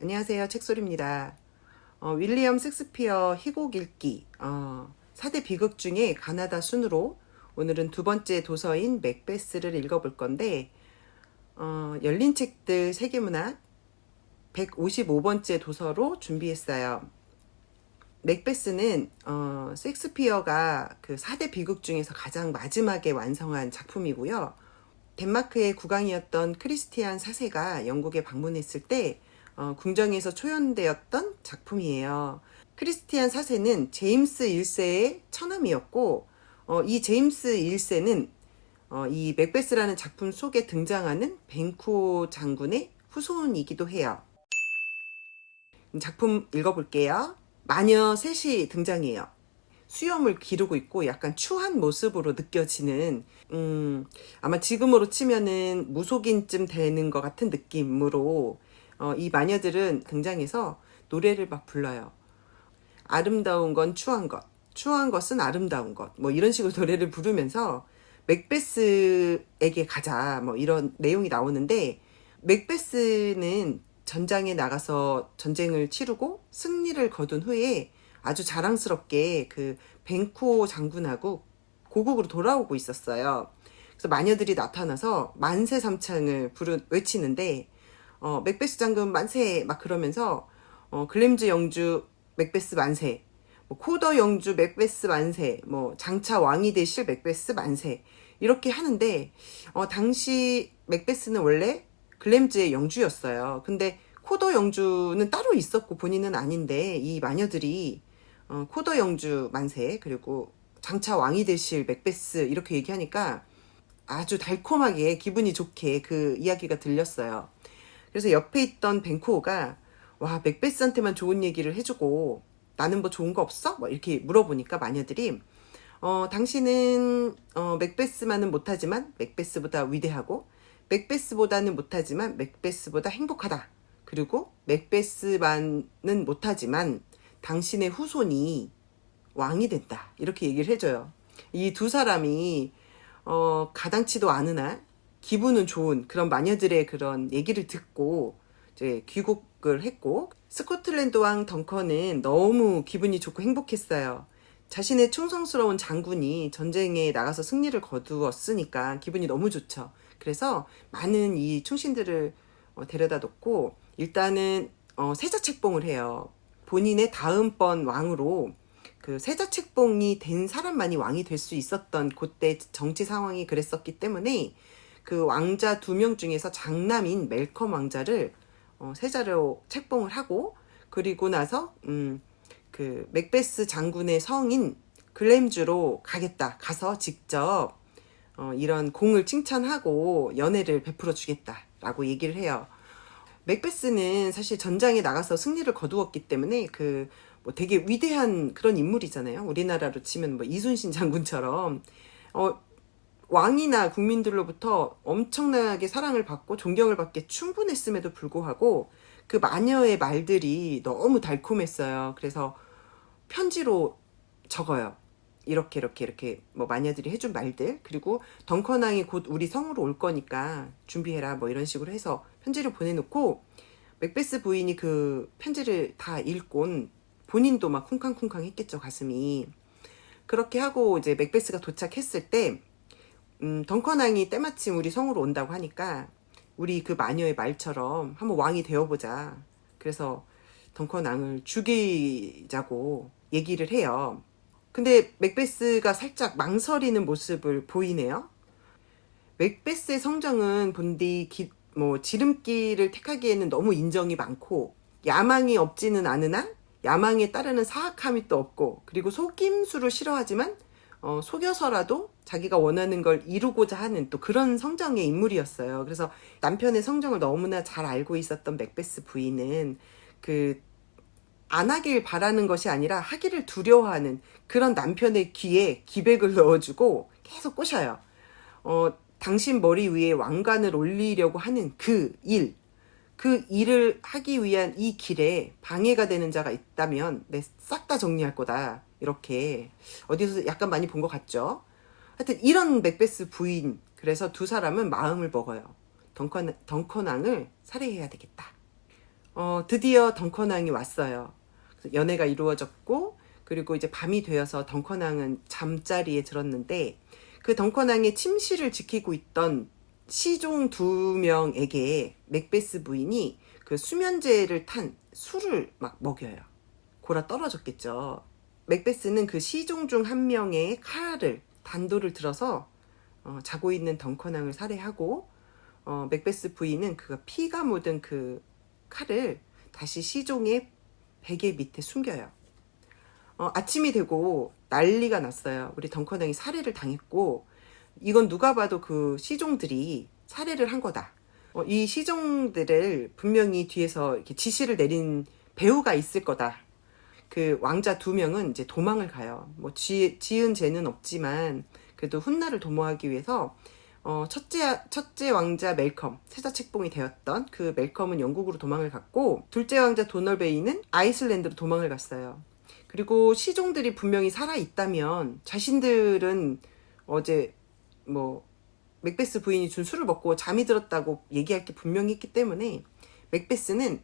안녕하세요. 책소리입니다. 윌리엄 셰익스피어 희곡 읽기 4대 비극 중에 가나다 순으로 오늘은 두 번째 도서인 맥베스를 읽어볼 건데 열린 책들 세계문학 155번째 도서로 준비했어요. 맥베스는 셰익스피어가 그 4대 비극 중에서 가장 마지막에 완성한 작품이고요. 덴마크의 국왕이었던 크리스티안 4세가 영국에 방문했을 때 궁정에서 초연되었던 작품이에요. 크리스티안 4세는 제임스 1세의 처남이었고 이 제임스 1세는 이 맥베스라는 작품 속에 등장하는 벤쿠 장군의 후손이기도 해요. 작품 읽어볼게요. 마녀 셋이 등장해요. 수염을 기르고 있고 약간 추한 모습으로 느껴지는 아마 지금으로 치면은 무속인쯤 되는 것 같은 느낌으로 이 마녀들은 등장해서 노래를 막 불러요. 아름다운 건 추한 것, 추한 것은 아름다운 것, 뭐 이런 식으로 노래를 부르면서 맥베스에게 가자, 뭐 이런 내용이 나오는데, 맥베스는 전장에 나가서 전쟁을 치르고 승리를 거둔 후에 아주 자랑스럽게 그 벤쿠 장군하고 고국으로 돌아오고 있었어요. 그래서 마녀들이 나타나서 만세 삼창을 외치는데 맥베스 장군 만세 막 그러면서 글램즈 영주 맥베스 만세, 뭐 코더 영주 맥베스 만세, 뭐 장차 왕이 되실 맥베스 만세 이렇게 하는데 당시 맥베스는 원래 글램즈의 영주였어요. 근데 코더 영주는 따로 있었고 본인은 아닌데 이 마녀들이 코더 영주 만세 그리고 장차 왕이 되실 맥베스 이렇게 얘기하니까 아주 달콤하게 기분이 좋게 그 이야기가 들렸어요. 그래서 옆에 있던 벤코가 와 맥베스한테만 좋은 얘기를 해주고 나는 뭐 좋은 거 없어? 뭐 이렇게 물어보니까 마녀들이 당신은 맥베스만은 못하지만 맥베스보다 위대하고 맥베스보다는 못하지만 맥베스보다 행복하다. 그리고 맥베스만은 못하지만 당신의 후손이 왕이 된다. 이렇게 얘기를 해줘요. 이 두 사람이 가당치도 않으나 기분은 좋은 그런 마녀들의 그런 얘기를 듣고 이제 귀국을 했고 스코틀랜드 왕 덩컨은 너무 기분이 좋고 행복했어요. 자신의 충성스러운 장군이 전쟁에 나가서 승리를 거두었으니까 기분이 너무 좋죠. 그래서 많은 이 충신들을 데려다 놓고 일단은 세자책봉을 해요. 본인의 다음번 왕으로 그 세자책봉이 된 사람만이 왕이 될 수 있었던 그때 정치 상황이 그랬었기 때문에 그 왕자 2명 중에서 장남인 멜컴 왕자를 세자로 책봉을 하고 그리고 나서 그 맥베스 장군의 성인 글램즈로 가서 직접 이런 공을 칭찬하고 연애를 베풀어 주겠다라고 얘기를 해요. 맥베스는 사실 전장에 나가서 승리를 거두었기 때문에 그 뭐 되게 위대한 그런 인물이잖아요. 우리나라로 치면 뭐 이순신 장군처럼 왕이나 국민들로부터 엄청나게 사랑을 받고 존경을 받게 충분했음에도 불구하고 그 마녀의 말들이 너무 달콤했어요. 그래서 편지로 적어요. 이렇게 뭐 마녀들이 해준 말들 그리고 덩컨왕이 곧 우리 성으로 올 거니까 준비해라 뭐 이런 식으로 해서 편지를 보내놓고 맥베스 부인이 그 편지를 다 읽곤 본인도 막 쿵쾅쿵쾅 했겠죠 가슴이. 그렇게 하고 이제 맥베스가 도착했을 때 덩컨왕이 때마침 우리 성으로 온다고 하니까 우리 그 마녀의 말처럼 한번 왕이 되어보자. 그래서 덩컨왕을 죽이자고 얘기를 해요. 근데 맥베스가 살짝 망설이는 모습을 보이네요. 맥베스의 성정은 본디 뭐 지름길을 택하기에는 너무 인정이 많고 야망이 없지는 않으나 야망에 따르는 사악함이 또 없고 그리고 속임수를 싫어하지만 속여서라도 자기가 원하는 걸 이루고자 하는 또 그런 성정의 인물이었어요. 그래서 남편의 성정을 너무나 잘 알고 있었던 맥베스 부인은 그 안 하길 바라는 것이 아니라 하기를 두려워하는 그런 남편의 귀에 기백을 넣어주고 계속 꼬셔요. 당신 머리 위에 왕관을 올리려고 하는 그 일을 하기 위한 이 길에 방해가 되는 자가 있다면 내 싹 다 정리할 거다. 이렇게 어디서 약간 많이 본 것 같죠? 하여튼 이런 맥베스 부인. 그래서 두 사람은 마음을 먹어요. 덩컨왕을 살해해야 되겠다. 드디어 덩컨왕이 왔어요. 연애가 이루어졌고, 그리고 이제 밤이 되어서 덩컨왕은 잠자리에 들었는데, 그 덩컨왕의 침실을 지키고 있던 시종 2명에게 맥베스 부인이 그 수면제를 탄 술을 막 먹여요. 골아 떨어졌겠죠. 맥베스는 그 시종 중 한 명의 칼을 단도를 들어서 자고 있는 덩컨왕을 살해하고, 맥베스 부인은 그 피가 묻은 그 칼을 다시 시종의 베개 밑에 숨겨요. 아침이 되고 난리가 났어요. 우리 덩컨왕이 살해를 당했고, 이건 누가 봐도 그 시종들이 살해를 한 거다. 이 시종들을 분명히 뒤에서 이렇게 지시를 내린 배우가 있을 거다. 그 왕자 2명은 이제 도망을 가요. 뭐 지은 죄는 없지만 그래도 훗날을 도모하기 위해서 첫째 왕자 멜컴, 세자책봉이 되었던 그 멜컴은 영국으로 도망을 갔고, 둘째 왕자 도널베이는 아이슬란드로 도망을 갔어요. 그리고 시종들이 분명히 살아있다면 자신들은 어제 뭐 맥베스 부인이 준 술을 먹고 잠이 들었다고 얘기할 게 분명히 있기 때문에, 맥베스는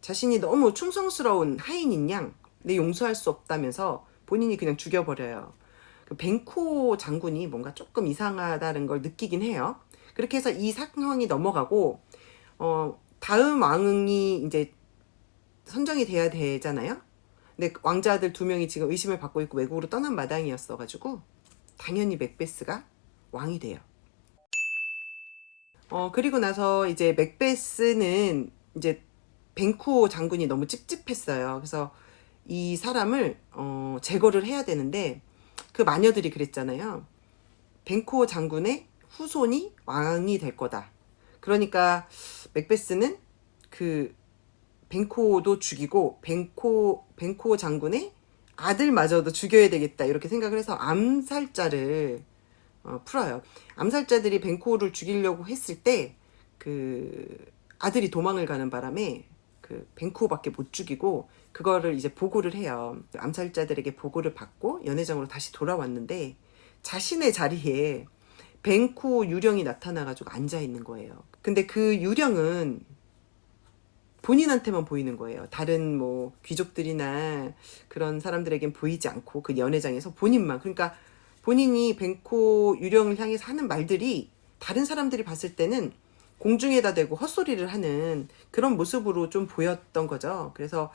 자신이 너무 충성스러운 하인인 양 내 용서할 수 없다면서 본인이 그냥 죽여버려요. 그 벤코 장군이 뭔가 조금 이상하다는 걸 느끼긴 해요. 그렇게 해서 이 상황이 넘어가고, 다음 왕이 이제 선정이 돼야 되잖아요. 근데 왕자들 2명이 지금 의심을 받고 있고 외국으로 떠난 마당이었어가지고 당연히 맥베스가 왕이 돼요. 그리고 나서 이제 맥베스는 이제 벤쿠오 장군이 너무 찝찝했어요. 그래서 이 사람을 제거를 해야 되는데, 그 마녀들이 그랬잖아요. 벤쿠오 장군의 후손이 왕이 될 거다. 그러니까 맥베스는 그 벤쿠오도 죽이고 벤쿠오 장군의 아들마저도 죽여야 되겠다, 이렇게 생각을 해서 암살자를 풀어요. 암살자들이 벤쿠오를 죽이려고 했을 때 그 아들이 도망을 가는 바람에 그 벤쿠오밖에 못 죽이고, 그거를 이제 보고를 해요. 암살자들에게 보고를 받고 연회장으로 다시 돌아왔는데 자신의 자리에 벤쿠오 유령이 나타나가지고 앉아 있는 거예요. 근데 그 유령은 본인한테만 보이는 거예요. 다른 뭐 귀족들이나 그런 사람들에겐 보이지 않고 그 연회장에서 본인만. 그러니까 본인이 벤코 유령을 향해서 하는 말들이 다른 사람들이 봤을 때는 공중에다 대고 헛소리를 하는 그런 모습으로 좀 보였던 거죠. 그래서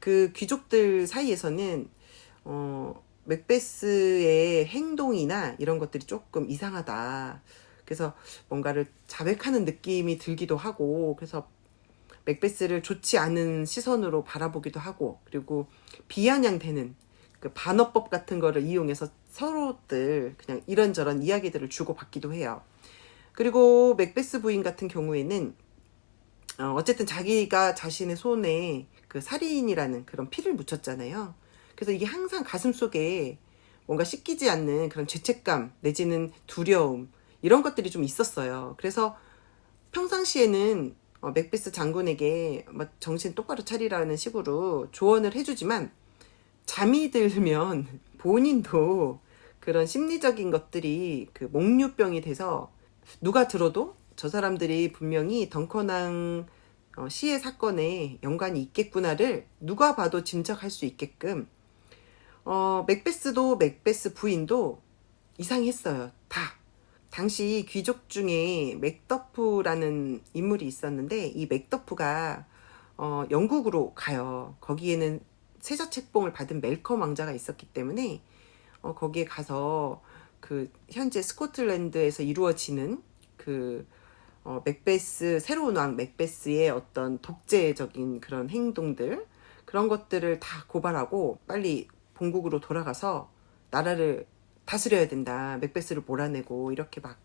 그 귀족들 사이에서는 맥베스의 행동이나 이런 것들이 조금 이상하다. 그래서 뭔가를 자백하는 느낌이 들기도 하고, 그래서 맥베스를 좋지 않은 시선으로 바라보기도 하고, 그리고 비아냥대는 그 반어법 같은 거를 이용해서 서로들 그냥 이런저런 이야기들을 주고받기도 해요. 그리고 맥베스 부인 같은 경우에는 어쨌든 자기가 자신의 손에 그 살인이라는 그런 피를 묻혔잖아요. 그래서 이게 항상 가슴속에 뭔가 씻기지 않는 그런 죄책감 내지는 두려움, 이런 것들이 좀 있었어요. 그래서 평상시에는 맥베스 장군에게 정신 똑바로 차리라는 식으로 조언을 해주지만, 잠이 들면 본인도 그런 심리적인 것들이 그 몽유병이 돼서 누가 들어도 저 사람들이 분명히 덩컨왕 시해 사건에 연관이 있겠구나를 누가 봐도 짐작할 수 있게끔, 맥베스도 맥베스 부인도 이상했어요. 다. 당시 귀족 중에 맥더프라는 인물이 있었는데, 이 맥더프가 영국으로 가요. 거기에는 세자책봉을 받은 멜컴 왕자가 있었기 때문에 거기에 가서 그 현재 스코틀랜드에서 이루어지는 그 맥베스, 새로운 왕 맥베스의 어떤 독재적인 그런 행동들, 그런 것들을 다 고발하고 빨리 본국으로 돌아가서 나라를 다스려야 된다, 맥베스를 몰아내고, 이렇게 막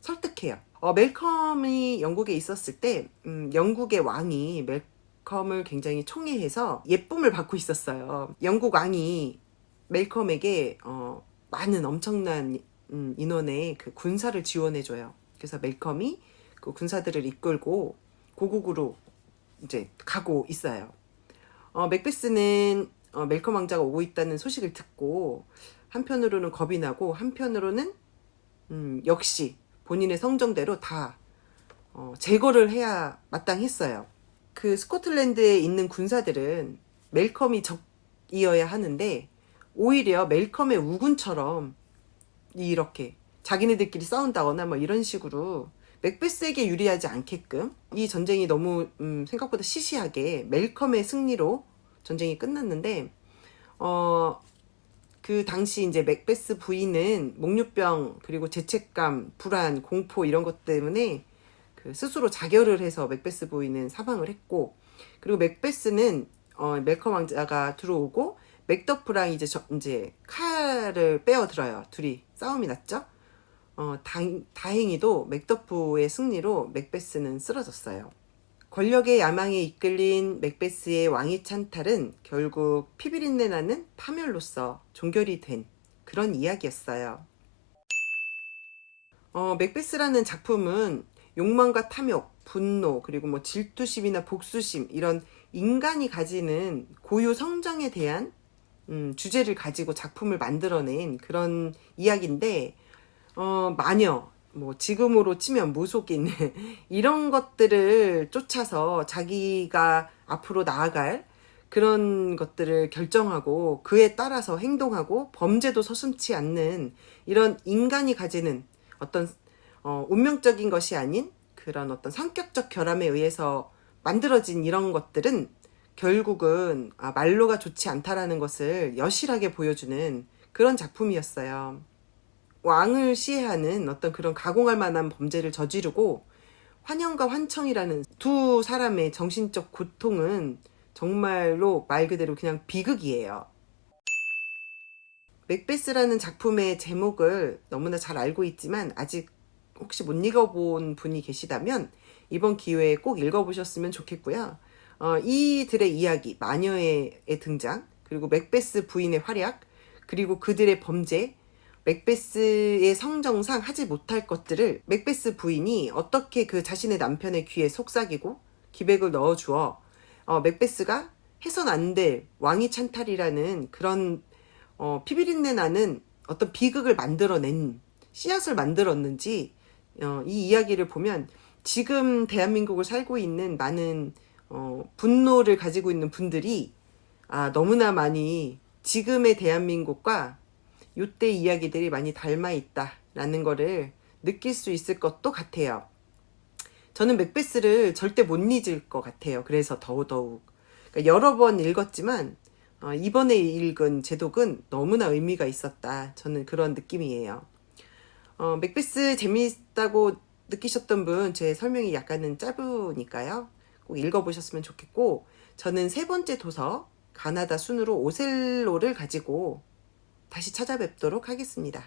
설득해요. 멜컴이 영국에 있었을 때 영국의 왕이 멜컴을 굉장히 총애해서 예쁨을 받고 있었어요. 영국 왕이 멜컴에게 많은 엄청난 인원의 그 군사를 지원해줘요. 그래서 멜컴이 그 군사들을 이끌고 고국으로 이제 가고 있어요. 맥베스는 멜컴 왕자가 오고 있다는 소식을 듣고 한편으로는 겁이 나고 한편으로는 역시 본인의 성정대로 다 제거를 해야 마땅했어요. 그 스코틀랜드에 있는 군사들은 멜컴이 적이어야 하는데 오히려 멜컴의 우군처럼 이렇게 자기네들끼리 싸운다거나 뭐 이런 식으로 맥베스에게 유리하지 않게끔 이 전쟁이 너무 생각보다 시시하게 멜컴의 승리로 전쟁이 끝났는데 그 당시 이제 맥베스 부인은 목류병 그리고 죄책감, 불안, 공포 이런 것 때문에 그 스스로 자결을 해서 맥베스 부인은 사망을 했고, 그리고 맥베스는 멜컴 왕자가 들어오고 맥더프랑 이제 칼을 빼어 들어요. 둘이 싸움이 났죠. 다행히도 맥더프의 승리로 맥베스는 쓰러졌어요. 권력의 야망에 이끌린 맥베스의 왕위 찬탈은 결국 피비린내 나는 파멸로서 종결이 된 그런 이야기였어요. 맥베스라는 작품은 욕망과 탐욕, 분노, 그리고 뭐 질투심이나 복수심 이런 인간이 가지는 고유 성정에 대한 주제를 가지고 작품을 만들어낸 그런 이야기인데 마녀, 뭐 지금으로 치면 무속인 이런 것들을 쫓아서 자기가 앞으로 나아갈 그런 것들을 결정하고 그에 따라서 행동하고 범죄도 서슴지 않는 이런 인간이 가지는 어떤 운명적인 것이 아닌 그런 어떤 성격적 결함에 의해서 만들어진 이런 것들은 결국은 말로가 좋지 않다라는 것을 여실하게 보여주는 그런 작품이었어요. 왕을 시해하는 어떤 그런 가공할 만한 범죄를 저지르고 환영과 환청이라는 두 사람의 정신적 고통은 정말로 말 그대로 그냥 비극이에요. 맥베스라는 작품의 제목을 너무나 잘 알고 있지만 아직 혹시 못 읽어본 분이 계시다면 이번 기회에 꼭 읽어보셨으면 좋겠고요. 이들의 이야기, 마녀의 등장, 그리고 맥베스 부인의 활약, 그리고 그들의 범죄, 맥베스의 성정상 하지 못할 것들을 맥베스 부인이 어떻게 그 자신의 남편의 귀에 속삭이고 기백을 넣어주어 맥베스가 해선 안 될 왕위 찬탈이라는 그런 피비린내 나는 어떤 비극을 만들어낸 씨앗을 만들었는지 이 이야기를 보면 지금 대한민국을 살고 있는 많은 분노를 가지고 있는 분들이 너무나 많이 지금의 대한민국과 이때 이야기들이 많이 닮아 있다라는 거를 느낄 수 있을 것도 같아요. 저는 맥베스를 절대 못 잊을 것 같아요. 그래서 더더욱 그러니까 여러 번 읽었지만 이번에 읽은 제독은 너무나 의미가 있었다. 저는 그런 느낌이에요. 맥베스 재미있다고 느끼셨던 분 제 설명이 약간은 짧으니까요. 꼭 읽어보셨으면 좋겠고, 저는 세 번째 도서 가나다 순으로 오셀로를 가지고 다시 찾아뵙도록 하겠습니다.